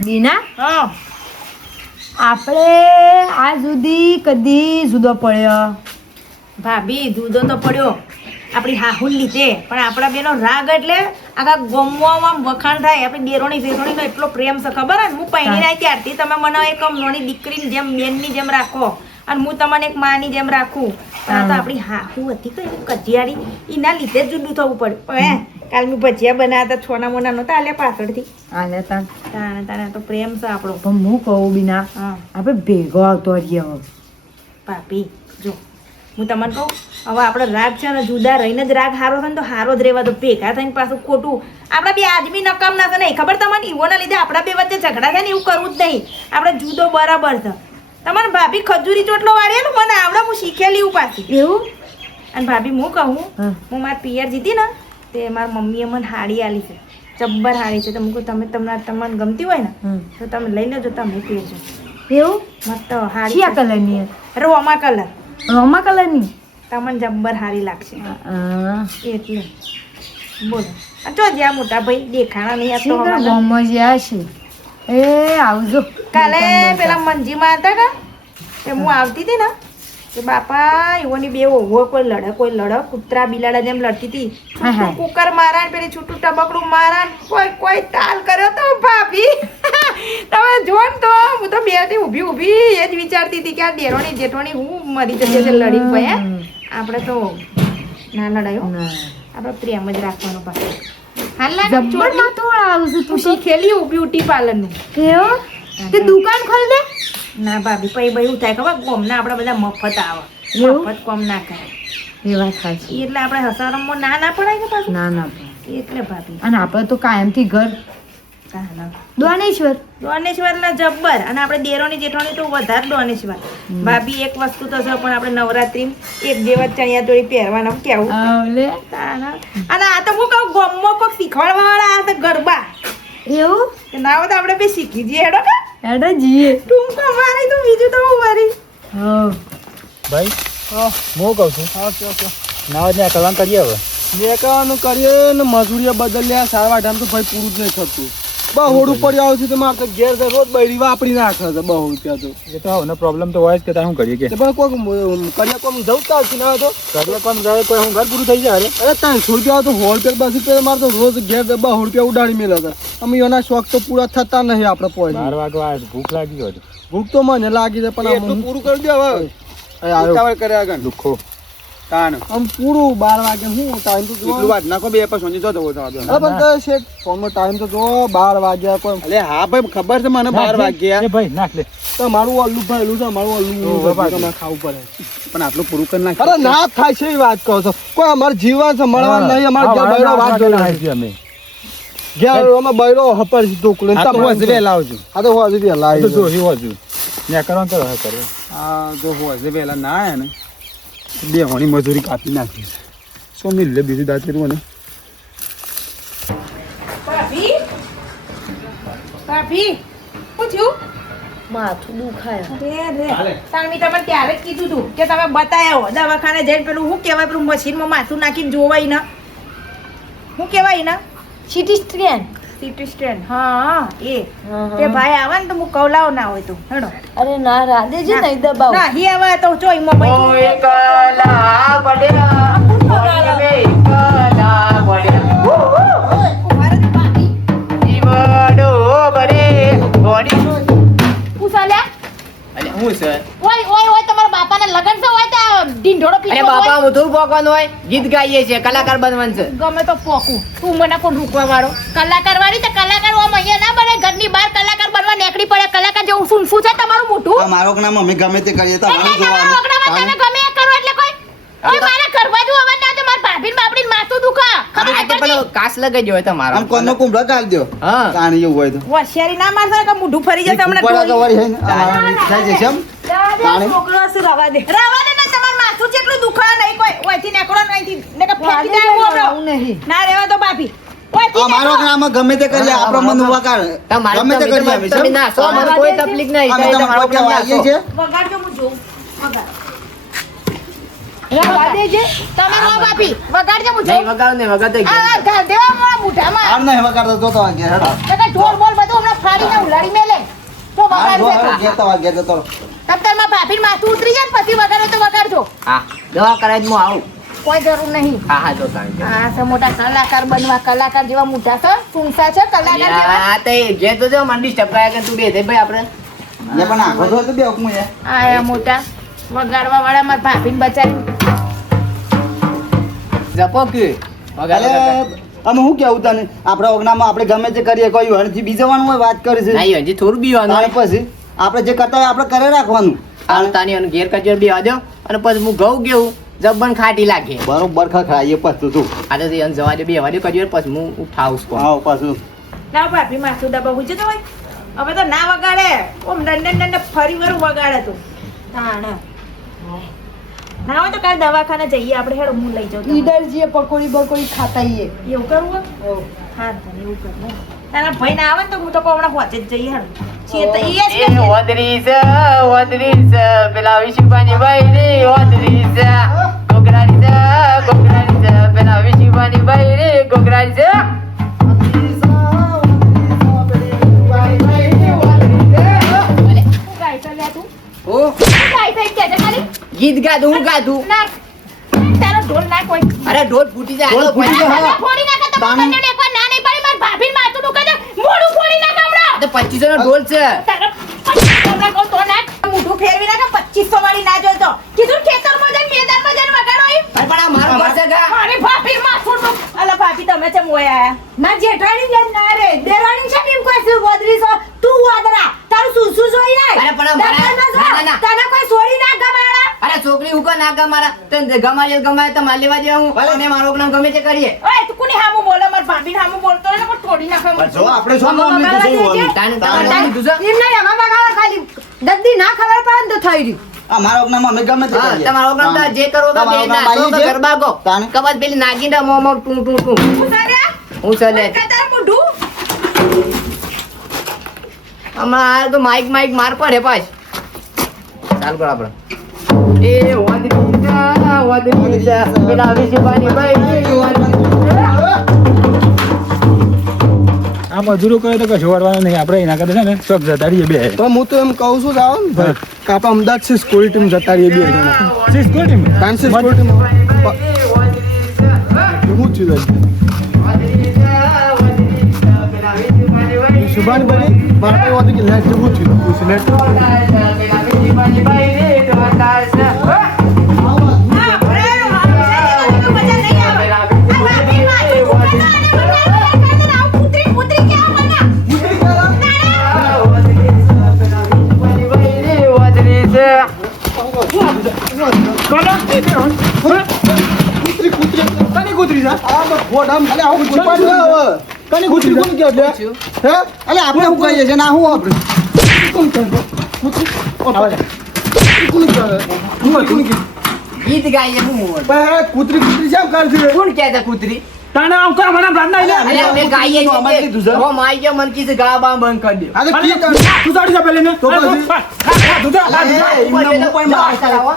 દીના હા આપણે આ સુધી કદી જુદો પડ્યો ભાભી જુદો તો પડ્યો આપણી હાહુન લીધે પણ આપણા બેનો રાગ એટલે આખા ગમવામાં વખાણ થાય આપણી દેરોણી જેઠોણીનો એટલો પ્રેમ છે ખબર ને હું પહેરીને આવી ત્યારથી તમે મને એક નાની દીકરીની જેમ બેનની જેમ રાખો અને હું તમને એક માની જેમ રાખું પણ આ તો આપણી હાહુ હતી તો એની કજિયાળી એના લીધે જ જુદું થવું પડ્યું હે કાલ મેં ભજીયા બનાવ્યા હતા છોના મોના નહોતા આલ્યા પાછળથી આલે તાન તાણે તાણે તો પ્રેમ છે આપણો પણ હું કહું બીના હા આપણે ભેગો આવતો રહીએ હવે ભાભી જો હું તમને કહું હવે આપણો રાગ છે ને જુદા રહીને જ રાગ હારો થાય ને તો હારો જ રહેવા તો ભેગા થઈને પાછું ખોટું આપણા બે આદમી નકામ ના થાય નહીં ખબર તમને ઈવોના લીધે આપણા બે વચ્ચે ઝઘડા થાય ને એવું કરવું જ નહીં આપણે જુદો બરાબર છે તમારે ભાભી ખજૂરી ચોટલો વાળીએ ને મને આવડે હું શીખેલી હું પાછી એવું અને ભાભી હું કહું હા. હું મારી પિયર જીતી ને તે મારી મમ્મીએ મને હાડી આલી છે જબ્બર હાડી છે તો હું કહું તમે તમને ગમતી હોય ને તો તમે લઈ લેજો તમે પહેરજો એવું મસ્ત હાડી કયા કલરની રોમા કલર રોમા કલરની તમને જબ્બર હારી લાગશે હા એટલે બોલો આ જો જ્યાં મોટા ભાઈ દેખાણા નહીં આ તો હમણાં ગોમમાં જ્યાં છે એ આવજો કાલે પેલા મંજીમાં હતા કા તે હું આવતી હતી ને કે બાપા એવોની બે ઓવો કોઈ લડે કૂતરા બિલાડા જેમ લડતી હતી હા, હા. કુકર મારા ને પેલી છૂટું ટબકડું મારા ને કોઈ તાલ કર્યો તો ભાભી તમે જો ને તો હું તો બેથી ઊભી એ જ વિચારતી હતી કે આ ડેરોની જેઠોણી હું મરી જશે છે લડી ભાઈ આપણે તો ના લડાયો ના આપણે પ્રેમ જ રાખવાનો પાછો હાલ જબ્બર માં તો આવશું તું તું તો શીખેલી બ્યુટી પાર્લરનું એવું તે દુકાન ખોલ દે ના ભાભી પછી ભાઈ એવું થાય ખબર કોમના આપણે બધા મફત આવે એવું? મફત કોમ ના કરે એ વાત સાચી એટલે આપણે હસારમમાં ના પડાય કે પાછું ના ના પણ. એટલે ભાભી અને આપણે તો કાયમથી ઘર દોનેશ્વર દોનેશ્વર ના જબ્બર અને આપણે દેરોની જેઠોણી તો વધારે દોનેશ્વર ભાભી એક વસ્તુ તો છે પણ આપણે નવરાત્રી એક જેવા ચણિયા ચોળી પહેરવાના કેવું આવલે તાના. અને આ તો હું કહું ગમમાં કોક શીખવાડવા વાળા આ તો ગરબા એવું કે ના હોય તો આપણે બે શીખી જઈએ હેડો કે એડા જીએ ટૂંકો મારી તો બીજું તો હું મારી હા ભાઈ હું કહું છું ના ને કલામ કરીએ હવે મેકાવાનું કરીએ ને મજૂરીએ બદલ્યા સારવાર ટાઈમ તો ભાઈ પૂરું જ નહીં થતું બહુ હોડું પડી આવું છે તો મારે તો ઘેર રોજ બૈરી વાપરી નાખે છે બહુ રૂપિયા તો એ તો હવે પ્રોબ્લેમ તો હોય જ કે તારે શું કરીએ કે તે પણ કોઈક કર્યા કોમ જવું જ આવશે ના તો કરીએ કોમ જાય કોઈ હું ઘર પૂરું થઈ જાય અરે 300 રૂપિયા તો હોળ પેર બસ રૂપિયા મારે તો રોજ ઘેર 200 રૂપિયા ઉડાડી મેળે હતા અમે એના શોખ તો પૂરા થતા નહીં આપણે પહોંચી 12 વાગવા ભૂખ લાગી હોય ભૂખ તો મને લાગી છે પણ આમ પૂરું કરી દે હવે આવ્યો કર્યા આગળ દુખો તાણ આમ પૂરું 12 વાગે હું ટાઈમ તો એટલું વાત નાખો બે પછી સોંજી જો તો અરે પણ તો શેઠ ફોનમાં ટાઈમ તો જો 12 વાગ્યા કોઈ અલે હા ભાઈ ખબર છે મને 12 વાગ્યા એ ભાઈ નાખ લે તો મારું અલ્લુ ભાઈલું છે મારું અલ્લુ તમારે ખાવું પડે પણ આટલું પૂરું કરી નાખ અરે ના થાય છે એ વાત કહો છો કોઈ અમારે જીવન છે મળવા નહીં અમારે ઘેર બૈરો વાત જોઈ અમે ઘેર અમે બૈરો હપર ટોકલે આ તો હોજ વેલા આવજો આ તો હોજ વેલા તો જો હી હોજ ને કરવાનું કરો હે કરો આ જો હોજ વેલા ના આયા ને બે હોણી મજૂરી કાપી નાખી સો મિલ લે બીજું દાંતેરું ને ભાભી ભાભી શું થયું માથું દુખાય રે તાણ મેં તમને ત્યારે જ કીધું તું કે તમે બતાવ્યો દવાખાને જઈને પેલું શું કહેવાય પેલું મશીનમાં માથું નાખીને જોવાય ને શું કહેવાય ને સિટી સ્ટ્રેન સીટી સ્ટેન્ડ હા એ તે ભાઈ આવે ને તો હું કવલાવ ના હોય તો હેડો અરે ના રાધે છે નહીં દબાવ ના હી આવે તો જો ઈમો ભાઈ પૂછાલ્યા હું છે ઓય તમારા બાપાના લગન છે હોય તો ઢીંઢોળો અરે પીછો બાપા મથુર પોકવાનું હોય ગીત ગાઈએ છે કલાકાર બનવાનું છે ગમે તો પોકું તું મને કોણ રૂકવા વાળો કલાકાર વાળી તો કલાકાર ઓમ અહીંયા ના બને ઘરની બહાર કલાકાર બનવા નીકળી પડે કલાકાર જેવું શું છે તમારું મોટું મારો નામ અમે ગમે તે કરીએ તો એટલે તમારા ઓગણામાં તમે ગમે એ કરો એટલે કોઈ ઓય મારા ઘર બાજુ અવાજ ના તો મારા ભાભીને બાપડીને માથું દુખા ખબર આ તો પેલો કાસ લગાઈ હોય તમારો આમ કોનો કુંભળા કાઢ દો હા કાણી એવું હોય તો હોશિયારી ના મારશો કે મોઢું ફરી જશે હમણાં ઉપર ઢોળી. કવર હે ને આ થઈ જશે એમ તાણે? છોકરો શું રવા દે તમારું માથું જેટલું દુખા નહીં કોઈ ઓયથી નીકળો નહીંથી ને કે ફેંકી દે આવું નહીં ના રહેવા તો ભાભી ઓયથી અમારો નામ ગમે તે કરીએ આપણો મન ઉભા કાઢે તમારે ગમે તે કરીએ અમે તમે ના સો મને કોઈ તકલીફ નહીં અમે કઈ તમારો તમારો પ્રોબ્લેમ આવીએ છે વગાડજો હું જોઉં વગાડ રવા દેજે તમે રો ભાભી વગાડજો હું નહીં જોઉં વગાડ ને વગાડ આ ઘર દેવા મોડા મુઠામાં આમ નહીં વગાડતો જોતો વાગે હેડો કે ઢોલ બોલ બધું હમણાં ફાડી ઉલાડીને ઉલાડી મેલે તો વગાડશે ઘેર તો તબતરમાં ભાભીને માથું ઉતરી જાય ને પછી વગાડો તો વગાડજો હા દવા કરાય હું આવું કોઈ જરૂર નહીં હા તો તાણી આ છે મોટા કલાકાર બનવા કલાકાર જેવા મોટા છે સુનસા છે કલાકાર જેવા હા તે જે તો જો મંડી સ્ટપરાય કે તું બે દે ભાઈ આપણે એ પણ આખો તો બે હુકમ છે આ મોટા વગાડવા વાળા મારા ભાભીને બચારી જપો કે અલે અમે શું કેવું તને આપણા ઓગનામાં આપણે ગમે તે કરીએ કોઈ હણથી બીજવાનું હોય વાત કરી છે નહીં હજી થોડું બીવાનું અને પછી આપણે જે કરતા હોય આપણે કરે રાખવાનું હાલ તાની અને ઘેર કચર બી આજો અને પછી હું ઘઉં ગયું જબ્બન ખાટી લાગે બરોબર ખખડાઈએ પછી તું આ તો એને જવા દે બે હવા દે કચર પછી હું ઉઠાવું છું હા પાછું ના ભાભી માથું દબા હુજે તો હોય હવે તો ના વગાડે ઓમ દંડન ફરી વાર વગાડે તું તાણ ના હોય તો કાલ દવાખાને જઈએ આપણે હેડ હું લઈ જાઉં ઈડર જે પકોડી બકોડી ખાતા ઈએ એવું કરવું હા તને એવું કર તારા ભાઈ ના આવે ને તો હું તો હમણાં પહોંચે જ જઈએ હેડ છીએ તો ઈ જ કે ઓદરી છે પેલા વિશુભાની બાઈ રે ઓદરી છે ગોગરાની છે પેલા વિશુભાની બાઈ રે ગોગરાની છે હું ગાય છે લે તું ઓ હું ગાય છે કે ખાલી ગીત ગાધું હું ગાધું ના તારો ઢોલ ના કોઈ અરે ઢોલ ફૂટી જાય ઢોલ ફૂટી જાય. ના ફોડી નાખે તો તાનું. મને એકવાર ના નહીં પડી માર ભાભીને માથું દુખે છે મોઢું ફોડી નાખે હમણાં તો 2500 નો ઢોલ છે તારા 2500 કહું તો નાખ મોઢું ફેરવી નાખે 2500 વાળી ના જોઈ તો કીધું ખેતરમાં જઈને મેદાનમાં જઈને વગાડો ઈ પણ આ મારો પાસે ગા મારી ભાભી માથું દુખ અલા ભાભી તમે છે મોય આયા ના જેઠાણી જ ના રે દેરાણી છે કેમ કોઈ શું બોદરી છો તું વાદરા તારું શું શું જોઈ આય અરે પણ મારા ના. તને કોઈ છોડી ના ગમાડા અરે છોકરી ઉકો ના ગમારા તો ગમાય તો માર લેવા જેવા હું અને મારો નામ ગમે તે કરીએ ઓય તું કોની હામું બોલે માર ભાભી હામું બોલતો ને પણ તોડી નાખે મને. જો આપણે શું નામ લીધું છે એવું તાને તમારે કીધું છે એમ નહીં આમાં બગાડા ખાલી દદ્દી ના ખબર પડે ને તો થઈ રહ્યું અમારા ઓગનામાં અમે ગમે તે હા કરીએ. તમારો નામ તો જે કરો તો બે ના તો તમારા ગરબા ગો તાને. કબાત પેલી નાગીને મોમો ટું ટું ટું હું સાર્યા હું ચાલે કતાર મોઢું હમણાં આ તો માઈક માર પડે પાછ ચાલ કરો આપણે એ વાદળી જા પેલા વિશુભાની બાઈ આ મજૂરો કરે તો કશું વાળવાનું નહીં આપણે એના કરતા છે ને ચોક જતા રહીએ બે તો હું તો એમ કહું છું જાઓ ને ભાઈ કે આપણે અમદાવાદ છે સ્કૂલ ટીમ જતા રહીએ બે જણા સિસ્કો ટીમ કારણ છે સ્કૂલ ટીમ હું છું શુભાન બની મારા પાસે વાંધો કે લેટ હું છું લેટ કૂતરી કની કૂતરી છે આ તો ફોડામ અલે આવું કૂતરી કની કૂતરી કોણ કે એટલે હે અલે આપણે શું કહીએ છે ના હું આપણે કોણ કે કૂતરી કોણ કે ગીત ગાઈએ હું કૂતરી કૂતરી કેમ કરતી કોણ કહે છે કૂતરી તાને આમ કર મને પ્રાર્થના અરે આઈ અમે ગાઈએ તો અમારે કીધું છે. છીએ ઓ માઈ ગયો મન કીધું ગા બા બંધ કરી દે આ તો કી તું ચાડી જા પેલે ને તો પછી? તું જા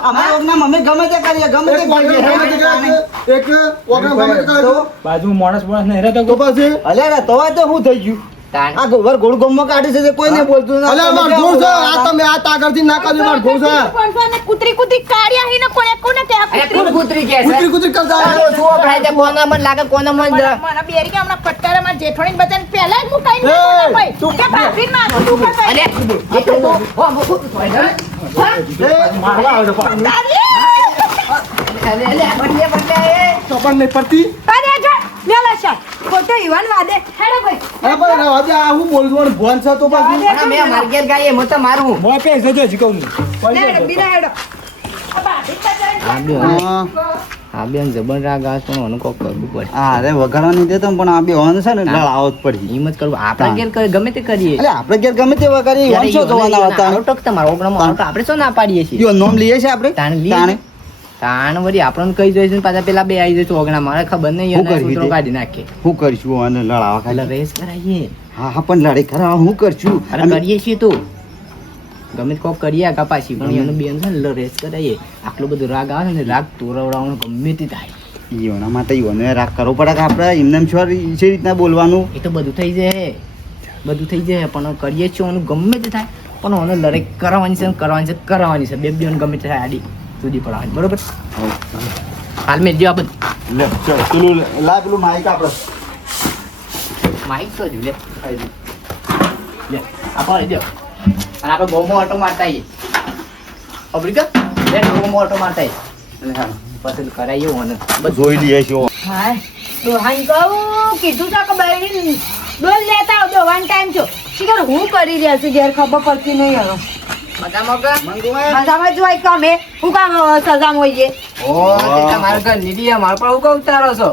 અમારા ઓગનામાં અમે ગમે તે કરીએ ગમે તે કરીએ એક ઓગણ ગમે તે કરે તો બાજુ માણસ નહીં રહેતો તો પછી અલ્યા તો શું થઈ ગયું તાણ આ ગોબર ગોળ ગોમમાં કાઢી છે તે કોઈને બોલતું નથી. અલે માર ઘોડ છે આ તમે આ તાગરથી ના કાઢી માર ઘોડ છે કોણસાને કૂતરી કૂતરી કાઢ્યા હી ને કોને કે આ અરે કોણ કૂતરી કહે છે કૂતરી કૂતરી કરતા તારો છો ભાઈ તે કોના મન લાગે કોના મન મને બેરી કે હમણાં પટ્ટારા માં જેઠોણી બચાને પહેલા જ મુકાઈ એ, દીધો ભાઈ તું કે ભાભી માં તું કે અરે એ તો હો મો મારવા આવે તો અરે અરે બટલે એ ચોપન નહીં પડતી અરે જા મેલા શા ખોટો ઈવાન વાદે હેડો ભાઈ અરે પણ આજે આ હું બોલવાનું ભોન છે તો પછી અરે મે માર્કેટ ગાઈએ મો તો મારું મોય પે જજો જીકવ હેડો બીના હેડો આ ભાભી બચાને આ બેન જબન રાગ આસ પણ ઓનો કોક કરવું પડે હા અરે વગાડવા નહીં દેતો પણ આ બે હોન છે ને લડાવો જ પડી હિંમત કરવું આપણે ઘેર કરે ગમે તે કરીએ એટલે આપણે ઘેર ગમે તે વગાડીએ ત્યારે વંશો જોવાના હતા ટક તમારો ઓગણામાં આપણે શું ના પાડીએ છીએ યો નોમ લઈએ છે આપણે તાણ લઈએ. તાણ વળી આપણને કઈ જોઈશું પાછા પેલા બે આવી જશે ઓગણા મારે ખબર નહીં શું એના કરવી સૂત્રો તે? કાઢી નાખે શું કરશું અને લડાવા એટલે ખાલી રેસ કરાવીએ હા હા પણ લડાઈ કરાવવા શું કરશું અરે અમે- કરીએ છીએ તો ગમે તે કોક કરીએ આગા પાછી પણ એનું બેન છે ને રેસ કરાવીએ આટલો બધો રાગ આવે ને રાગ તોરવડાવવાનો ગમે તે થાય ઈઓના માટે ઈઓને રાગ કરવો પડે કે આપણે એમને એમ છે રીતના બોલવાનું એ તો બધું થઈ જાય બધું થઈ જાય પણ કરીએ છીએ ઓનું ગમે તે થાય પણ ઓને લડાઈ કરવાની છે ને કરવાની છે કરવાની છે બે ગમે તે થાય આડી સુધી પડવાની બરોબર હાલ મેં જો આ બધું લે ચલ પેલું લાય પેલું માઈક આપણે માઇક તો જ લે લે આપણે દે અને આપણે બહુ ઓટો મારતા આવીએ અબ્રિકા લે બહુ ઓટો મારતા આવીએ પસંદ કરાઈએ ઓને બસ જોઈ લઈએ છીએ હાય ડોહાને કહું કીધું છે કે બહેરી ડોલ લેતા આવજો વન ટાઈમ છો શીખર હું કરી રહ્યા છું ઘેર ખબર પડતી નહીં હવે મજામાં કે મજામાં જોઈ કે અમે હું કામ સજામાં હોઈએ ઓ તમારા ઘર નીડી અમાર પર હું કહું ઉતારો છો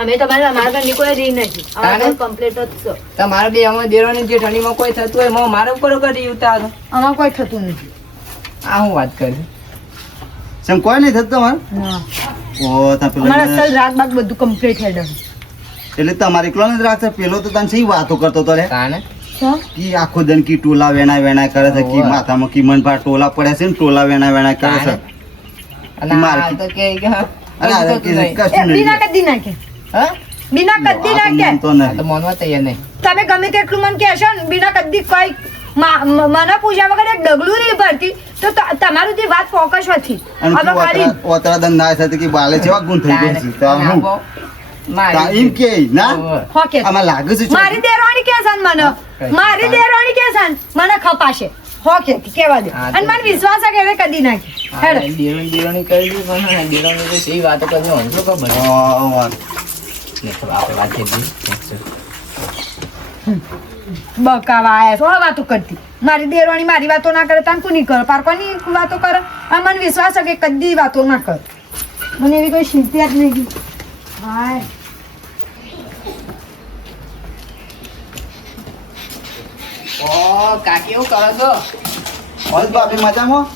અમે તમારા અમારા ઘરની કોઈ રીત નથી અમારા કમ્પ્લીટ જ છો તમારે બે અમે દેરોની જે ઠંડીમાં કોઈ થતું હોય એમાં મારા ઉપર કરી ઉતારો અમારે કોઈ થતું નથી આ હું વાત કરી સેમ કોઈ નહીં થતું તમારે ના ઓ તા પેલો અમારા અસલ રાત બાદ બધું કમ્પ્લીટ હેડ એટલે તમારી એકલો જ રાખશે પેલો તો તને સહી વાતો કરતો તો રે તાને કી આખો દન કી ટોલા વેણા કરે છે કી માથામાં કી મન પર ટોલા પડ્યા છે ને ટોલા વેણા કરે છે અને આ તો કે અરે અરે કશું બિના નહીં કદી નાખે હા બિના કદી નાખે તો આ તો નહીં મોનવા તૈયાર નહીં તમે ગમે તેટલું મને કહેશો ને બિના કદી કોઈ મને પૂછ્યા વગર એક ડગલું નહીં ભરતી તો તમારું જે વાત ફોકસ હતી અને હવે ખાલી ઓતરા દન ના થતી કે બાલે જેવા ગુણ થઈ ગયા છે તો હું તા મારી એમ કે ના હોકે આમાં લાગે છે મારી દેરાણી કે છે ને મને મારી દેરાણી કે છે ને મને ખપાશે હોકે કેવા દે અને મને વિશ્વાસ છે કે હવે કદી નાખી હેડો દેરોની કરી દીધી પણ દેરોની તો સહી વાતો કરી હંસો ખબર ને તો આપણે વાત કરી બકાવા આયા છો હવે વાતો કરતી મારી દેરાણી મારી વાતો ના કરે તાન કોની કરે પારકોની વાતો કરે આ મને વિશ્વાસ છે કે કદી વાતો ના કરે મને એવી કોઈ શીખ્યા જ નહીં હાય ઓ કાકી એવું કરો છો ઓલ બાપી મજામાં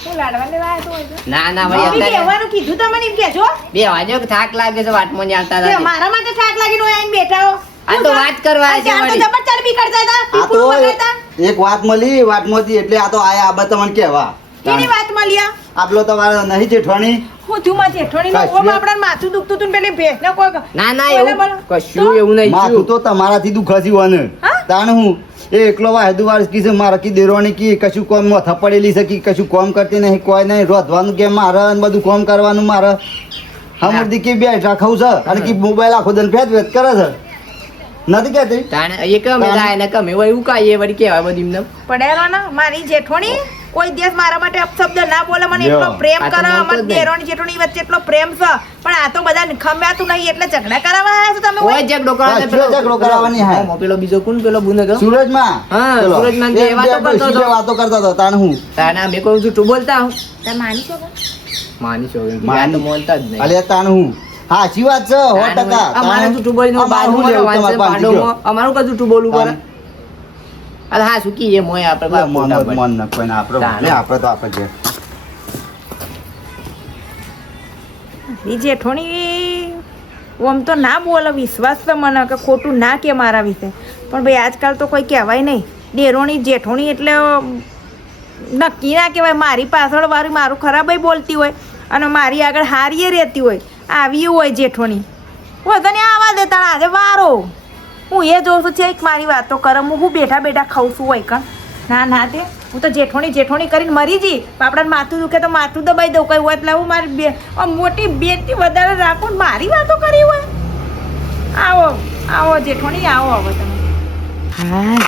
શું લાડવા લેવા આવ્યા છો હોય તો? ના ના ભાઈ ભાભી અત્યારે બેહવાનું કીધું તમને એમ કહેજો. બે વાગ્યો કે થાક લાગે છે વાટમાં જાતા કે હતા મારા માટે થાક લાગીને હોય આઈને બેઠા હો. આ તો વાત કરવા આ છે ચાર તો વળી. જબર ચરબી કરતા હતા, આ તો પીપળું બગાડતા. એક વાત મળી વાતમાંથી એટલે આ તો આયા આ બધા તમને કહેવા કેની વાત મળ્યા? આપલો તમારે નહીં જેઠવાની હું થયું મારી જેઠોણીનું કશું ઓમ આપણાને માથું દુખતું હતું ને પેલી ભેંસને કોઈ ના ના બોલે એવું બોલે. કશું એવું નહીં માથું થયું. તો તમારાથી દુખાજી વને હા? તાણ હું એ એકલો વાહેદુ વાર કી છે મારા કી દેરવાની કી કશું કોમ માથા પડેલી છે કી કશું કોમ કરતી નહીં કોઈ નહીં રોધવાનું કે મારે અને બધું કોમ કરવાનું મારે હમણાં કી બે રાખવું છે અને કી મોબાઈલ આખો દન ફેટ ફેટ કરે છે નથી કહેતી તાણે એ કમે થાય ને કમે હોય એવું કાંઈ એ વળી કહેવાય બધું એમને પડેલો ને મારી જેઠોણી કોઈ દિવસ મારા માટે અપશબ્દ ના બોલે, મને લ્યો. એટલો પ્રેમ આ તો કરે, બોલતો જ અમારી નહીં. દેરોણી જેઠોણી વચ્ચે એટલો પ્રેમ છે, પણ આ તો બધા ખમ્યાતું નહીં એટલે ઝઘડા કરાવવા આવ્યા છો તમે ઓય કોઈ? ઝઘડો કરો ને હા, ઝઘડો કરાવવાની હા. ઓમો પેલો બીજો કોણ પેલો બુનો હતો સૂરજમાં હા, ચલો. સૂરજમાં એ જે વાતો બે કરતો હતો. સીધે વાતો કરતો હતો તાણ હું તાણે અમે કોઈ જૂઠું બોલતા હું તમે માની છો કે? માની છો આ તો માની. બોલતા જ નહીં અલે તાણ હું હા સાચી વાત છે 100%. અમારે જૂઠું બોલીને આ બાર હું બાજુમાં લેવું રહેવાનું છે, તમારે પાંચ ભાંડોમાં. અમારું કઈ જૂઠું બોલવું પડે તાણે. અરે હા શું કીએ મોય આપણે એટલે બાપ ખોટા પડે. મન ન કોઈને આપણે તાણે. ભલે આપણે તો આપણે જે મારી જેઠોણી ઓમ તો ના બોલે, વિશ્વાસ છે મને કે ખોટું ના કે મારા વિશે, પણ ભાઈ આજકાલ તો કોઈ કહેવાય નહીં. દેરોણી જેઠોણી એટલે નક્કી ના કહેવાય. મારી પાછળ વાળી મારું ખરાબય બોલતી હોય અને મારી આગળ હારીએ રહેતી હોય, આવી હોય જેઠોણી. વધને આવા દેતા આજે વારો હું એ જોઉં છું છે મારી વાતો કરે, હું બેઠા બેઠા ખાઉં છું હોય કણ. ના ના તે હું તો જેઠોણી જેઠોણી કરીને મરી જી. આપણાને માથું દુખે તો માથું દબાઈ દઉં કઈ હોય એટલે હું મારી બે આમ મોટી બેટી વધારે રાખું ને મારી વાતો કરી હોય. આવો આવો જેઠોણી આવો હવે તમે. હા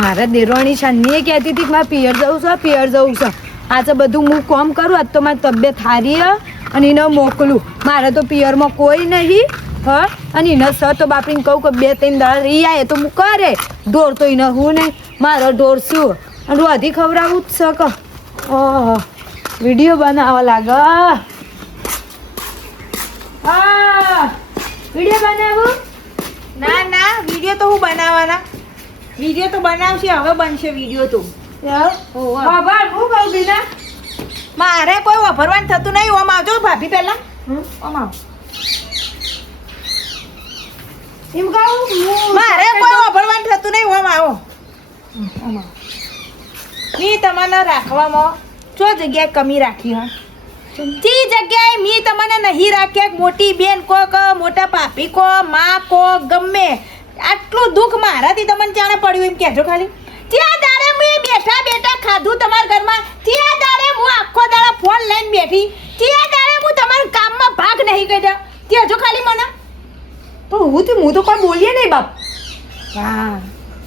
મારા દેરાણી શાની કહેતી હતી કે મારે પિયર જવું છે પિયર જવું છે. આજે બધું હું કામ કરું આજ તો મારી તબિયત સારી છે અને એને મોકલું. મારે તો પિયરમાં કોઈ નહીં હા અને એને સ તો બાપરીને કહું કે 2-3 દાડા રહી આવે તો હું કરે ઢોર તો એને હું નહીં મારો ઢોર શું અને વધી ખવડાવું જ છે કે ઓહો વિડીયો બનાવવા લાગે. હા વિડીયો બનાવું ના ના વિડીયો તો હું બનાવવાના, વિડીયો તો બનાવશે, હવે બનશે વિડીયો તો. ઓહો. બાબા હું કહું બીના મારે કોઈ વાપરવાનું થતું નહીં. ઓમ આવજો ભાભી પહેલા. ઓમ આવો. એમ કહું મારે કોઈ વાપરવાનું થતું નહીં. ઓમ આવો. ઓમ આવો. મી તમને રાખવામાં જો જગ્યાએ કમી રાખી હા, જે જગ્યાએ મી તમને નહીં રાખ્યા, મોટી બેન કો કે મોટા ભાભી કો માં કો ગમે આટલું દુઃખ મારાથી તમને જાણે પડ્યું એમ કહેજો ખાલી. ત્યાં દાડે હું એ બેઠા બેઠા ખાધું તમારા ઘરમાં, ત્યાં દાડે હું આખો દાડો ફોન લઈને બેઠી, ત્યાં દાડે હું તમારા કામમાં ભાગ નહીં કર્યા, કહેજો ખાલી મને. પણ હું તો કોઈ બોલીએ નહીં બાપ. વાહ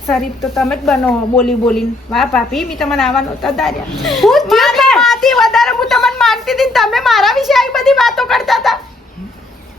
શરીફ તો તમે જ બનો બોલી બોલીને. વાહ ભાભી મેં તમને આવા નહોતા ધાર્યા. હું થયું મારી માથી વધારે હું તમને માનતી હતી ને તમે મારા વિશે આવી બધી વાતો કરતા હતા.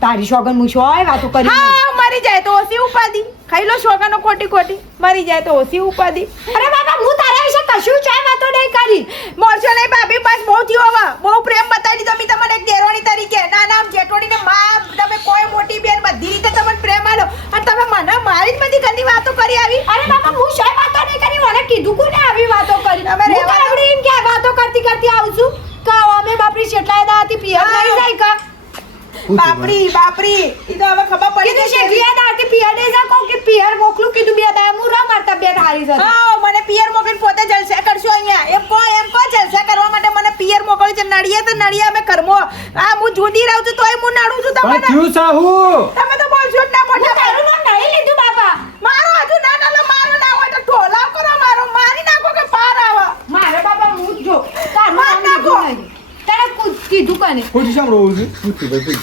તારી શોગન હું શું વાતો કરી હા મરી જાય તો ઓછી ઉપાધિ, ખાઈ લો શોગાનો ખોટી ખોટી, મરી જાય તો ઓછી ઉપાધિ. અરે બાબા હું તારા વિશે કશું ચાય વાતો નહીં કરી. મોરશો નહીં ભાભી, બસ બહુ થયો હવે, બહુ પ્રેમ બતાવી દીધો મેં તમને એક દેરોણી તરીકે. ના ના જેઠોડીને માં તમે કોઈ મોટી બેન બધી રીતે તમને પ્રેમ આલો અને તમે મને મારી જ બધી ગંદી વાતો કરી આવી. અરે બાબા હું શાય વાતો નહીં કરી, મને કીધું કોને આવી વાતો કરી. તમે હું રહેવા દો. કાગડી એમ કે વાતો કરતી કરતી આવું છું કે અમે બાપરી શેટલાય દાતી પિયર નહીં જાય કા. બાપરી બાપરી ઈ તો હવે ખબર પડી કીધું જશે. શેટલાય દાતી પિયર નહીં જા કહું કે પિયર મોકલું, કીધું બે દાય હું રા મારતા બે હારી જતી. હા મને પિયર મોકલીને પોતે જલસા કરશો અહીંયા. એમ કો જલસા કરવા માટે મને પિયર મોકલી છે. નડિયે તો નડિયે અમે કરમો. આ હું જુદી રહું છું તોય હું નડું છું પણ તમને. થયું સાહુ તમે તો બોલશો જ ના હું મોટા. તારું નામ નહીં લીધું બાપા. મારો હજુ ના ના મારો ના હોય તો ઢોલાવ કરો મારો, મારી નાખો કે પાર આવે. મારે બાપા હું જ જો તારું માર નામ નાખો. લીધું નહીં. તને કીધું કને ખોટી શામ રહું છું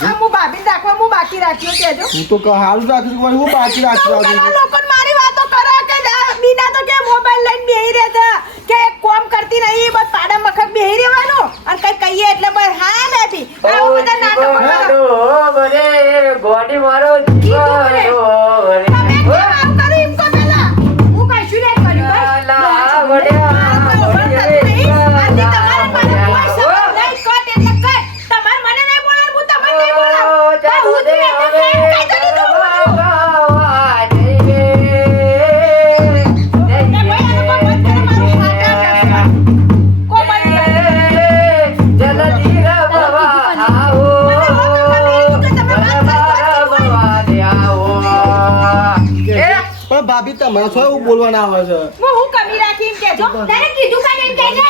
આ હું ભાભી રાખવા હું બાકી રાખ્યો કેજો. હું તો હારું રાખું છું હું બાકી તો રાખી ઘણા છું લોકો મારી વાતો કરે કે બીના તો કે મોબાઈલ લઈને બેહી રહેતા કે એક કામ કરતી નહીં, બસ પાડા મખક બેહી રહેવાનું અને કઈ કહીએ એટલે બસ હા બેઠી. આવું બધા નાટકો કરો. ગોડી મારો કીધું મને. તમે કેમ આવું કર્યું એમ કહો પહેલા. હું કશું નહીં કર્યું ભાઈ. પણ ભાભી તમારે શું એવું બોલવાના આવે છે? હું કમી રાખી એમ કહેજો. તને કીધું કને એમ કહેજે.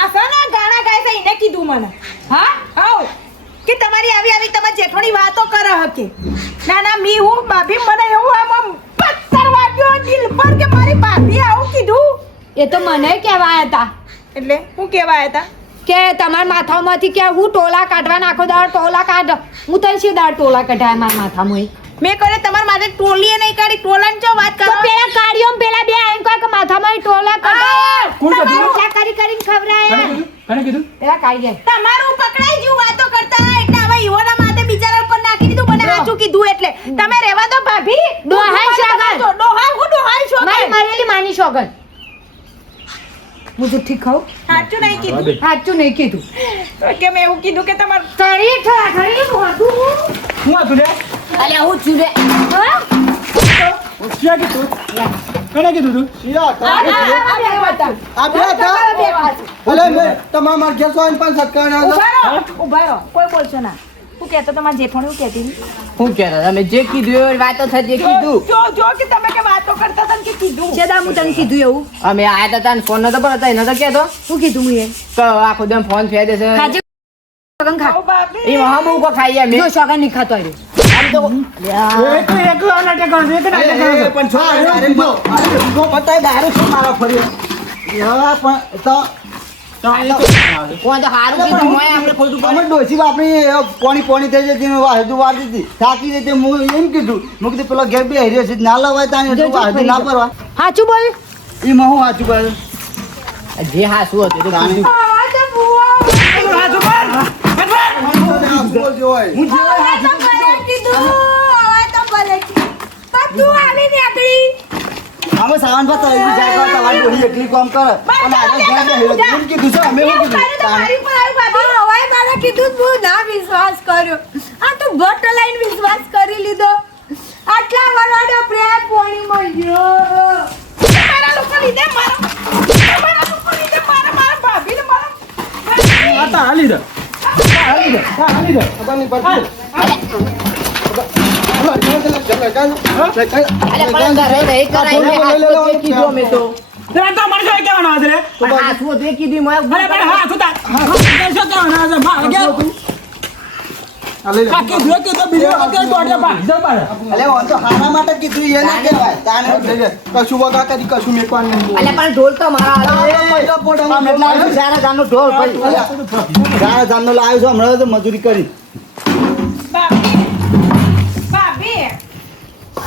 આ સના ગાણા ગાય છે એને કીધું મને. હા આવ કે તમારી આવી આવી તમારી જેઠોની વાતો કરે હકે. ના ના મી હું ભાભી મને એવું આમ પથ્થર વાગ્યો દિલ પર કે મારી ભાભી આવું કીધું. એ તો મને કહેવાય હતા એટલે હું કહેવાય હતા કે તમારા માથામાંથી કે હું ટોલા કાઢવા નાખો દાળ ટોલા કાઢ. હું તને છે દાળ ટોલા કઢાય મારા માથામાં. મેં કરે તમારા માટે ટોલીએ નહીં કાઢી, ટોલાને જો વાત તો કરો. પેલા કાઢ્યો ને પેલા બે એમ કહે કે માથામાં ટોલા કઢાય. કોણ કીધું? એટલા કરી કરીને ખવડાય. કને કીધું પેલા કાઢી જાય. તમારું પકડાઈ ગયું વાતો કરતા એટલે હવે ઈવોના માથે બિચારા ઉપર નાખી દીધું. મને સાચું કીધું એટલે તમે રહેવા દો ભાભી. ડોહાઈ શાગર. ડોહાઈ હું ડોહાઈ છું મારી મરેલી માની શોગન. હું જુઠ્ઠી ખાઉં? સાચું નહીં કીધું. સાચું નહીં કીધું. તો કેમ એવું કીધું કે તમારું તરી ઠરી મોઢું. હું હતું લે અલ્યા હું ચૂરે. હા? ક્યાં કીધું કને કીધું તું આ બે હતા અલે મેં તમારા માર ઘેર સોન પણ સટકાના હતા. ઉભા રહો કોઈ બોલશો ના. હું કહેતો તમારા જેઠોણી હું કહેતી હતી? હું કહેતા તમે જે કીધું એ વાતો થઈ જે કીધું. જો કે તમે કે વાતો કરતા હતા ને કે કીધું. છેદા હું તને કીધું એવું. અમે આયા હતા ને ફોન નતો પર હતા એને તો કહેતો શું કીધું હું એ? કે આખો દમ ફોન ફેર દેશે ખાજે શોગન ખા. ઓ બાપરે. એ મહા બહુ કો ખાઈ અમે જો શોગન નહીં ખાતો આવ્યો. આમ તો એકલો નાટક કરો છો, એક નાટક કરો છો. પણ છો અરે જો પતાય દારૂ છે મારા ફરી યા પણ તો કોણ તો હારું કીધું મોય આપણે ખોટું અમે ડોસી બાપડી પોણી પોણી થઈ જતી ને વાહદુ વાર દીધી થાકી જતી હું એમ કીધું મેં કીધું પેલો ઘેર બી હર્યો છે ના લવાય ત્યાં વાહદુ ના પરવા સાચું બોલ. એમાં હું વાંચું પાડું જે હા શું હતું એ તો કીધું. બોલ જો હોય હવે તો ભલે કીધું. હવે તો ભલે કીધું. પણ તું આવી નીકળી. અમે સામાન પર તળી જાય તો તમારી ડોસી એકલી કામ કરે પણ આગળ ઘેર બી હર્યો એમ કીધું છે અમે એવું કીધું મારી પર આવ્યું ભાભી. પણ હવે તારે કીધું જ હું ના વિશ્વાસ કર્યો. આ તું ભટ્ટ લઈને વિશ્વાસ કરી લીધો. આટલા વરવાડો પ્રેમ પોણીમાં ગયો. તમારા લોકો લીધે મારા ભાભીને મારા આ તો હાલી દે હાલી દે હાલી દે ખબર નહીં પડતી અરે પણ ઘરે રહી કરાઈને હાથું તે કીધું અમે તો. આ તો મને શું કહેવાનું આવે છે પણ હા શું હતું એ કીધું મોય અરે પણ હા શું તા શું કહેવાનું આવે છે મારે ગયા આ લઈ લે. આ કીધું કે તો બીજો વખત દોડ્યા ભાગ જા બાર. અલે ઓ તો હારા માટે કીધું એ ના કહેવાય તાને લઈ લે. કશું વગા કરી કશું મેકવાનું નહીં. અલ્યા પણ ઢોલ તો મારા સારા જાનનો ઢોલ ભાઈ સારા જાનનો લાવ્યો છું હમણાં તો મજૂરી કરી ભાભી ભાભી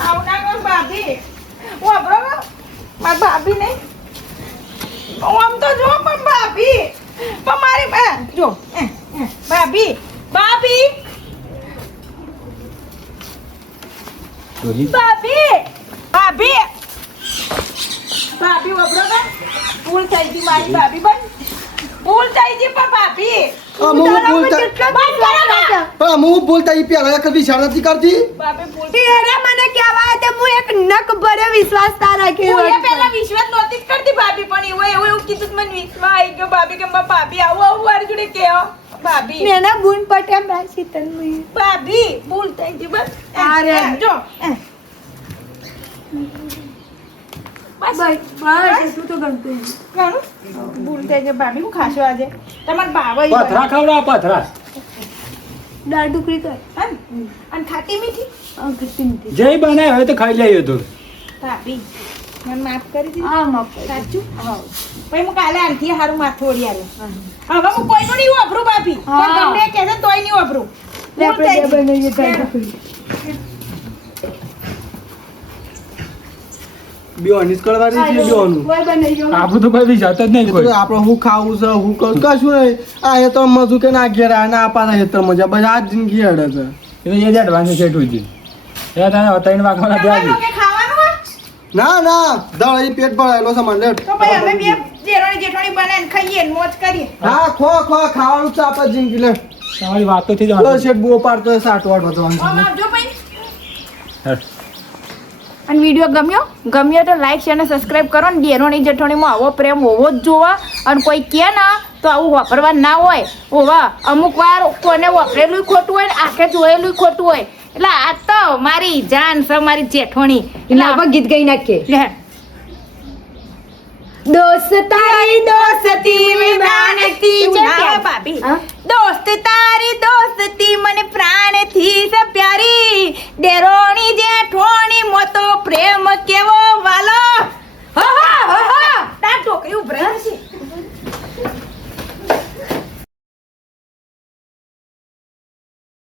આવના કો ભાભી વાપરો માર ભાભી નહીં આમ તો જો પણ ભાભી પણ મારી જો ભાભી ભાભી ભાભી ભાભી ભાભી વાપરો કે ભૂલ થઈ ગઈ મારી ભાભી પણ ભૂલ થઈ ગઈ પણ ભાભી હું ભૂલતા બંધ કરો ને. પણ હું ભૂલતા ઈ પેલા એક વિચાર નથી કરતી. ભાભી ભૂલ પિયરે મને કહેવાય તે હું એક નક ભરે વિશ્વાસ તા રાખ્યો હું એ પહેલા વિશ્વાસ નહોતી જ કરતી ભાભી પણ એવું કીધું તો મને વિશ્વાસ આવી ગયો ભાભી કે મારા ભાભી આવું મારી જોડે કેવો ભાભી મેના બુન પટેમ રાશી તન ભાભી ભૂલ થઈ ગઈ બસ અરે. જો બસ એટલું તો ગણતું ઘણું ભૂલ થઈ ગઈ ભાભી હું ખાશો આજે તમારા ભાવ પથરા ખવડાવ પથરા. દાળ ઢુકળી કર અને ખાટી મીઠી ખટ્ટી મીઠી જય બનાય હવે તો ખાઈ લઈએ તો. ભાભી મને માફ કરી દીધી હા માફ સાચું પછી હું કાલે આનથી હારું માથું ઓળી આલે હવે હું કોઈનું નહીં વાપરું ભાભી હા. કોઈ ગમે એ કહેશે ને તોય નહીં વાપરું ભૂલ થઈ આપણે ગઈ. બનાવીએ દાળ ઢુકળી બેવાની જ કરવાની છે બેવાનું. કોઈ બનાવીએ આપણું તો કોઈ બી જતો જ નહીં કોઈ. આપણે હું ખાવું છે હું કરું કશું નહીં. આ એ તો મજુ કે ના ઘેર આ ના પાછા હેતર મજા બસ આ જ જિંદગી હેડે છે. એ તો એ જ એડવાન્સ છે ટુજી. એ તને ત્રણ વાગવાના ત્યાં તમારે લોકે ખાવાનું હોય? ના ના દળ પેટ ભરાયેલો છે મને. તો ભાઈ અમે બે જેઠાણી જેઠાણી બનાવીને ખાઈએ ને મોજ કરીએ હા ખો ખાવાનું છે આપણે જિંદગી લે. તમારી વાતો થી જ પેલો શેઠ બુઓ પાડતો સાટ વાટ વધવાનું આમ છે. આવજો ભાઈ અને વિડીયો ગમ્યો તો લાઈક શેર અને સબસ્ક્રાઇબ કરો ને દેરોણી જેઠાણીમાં આવો પ્રેમ હોવો જ જોવા અને કોઈ કે ના તો આવું વાપરવા ના હોય હોવા અમુક વાર કોને વાપરેલું ખોટું હોય ને આખે જોયેલું ખોટું હોય એટલે આ તો મારી જાન છે મારી જેઠાણી એટલે આપણે ગીત ગાઈ નાખીએ લે. દોસ્તાઈ દોસ્તી વિવાનતી ના, ભાભી હા? દોસ્તતા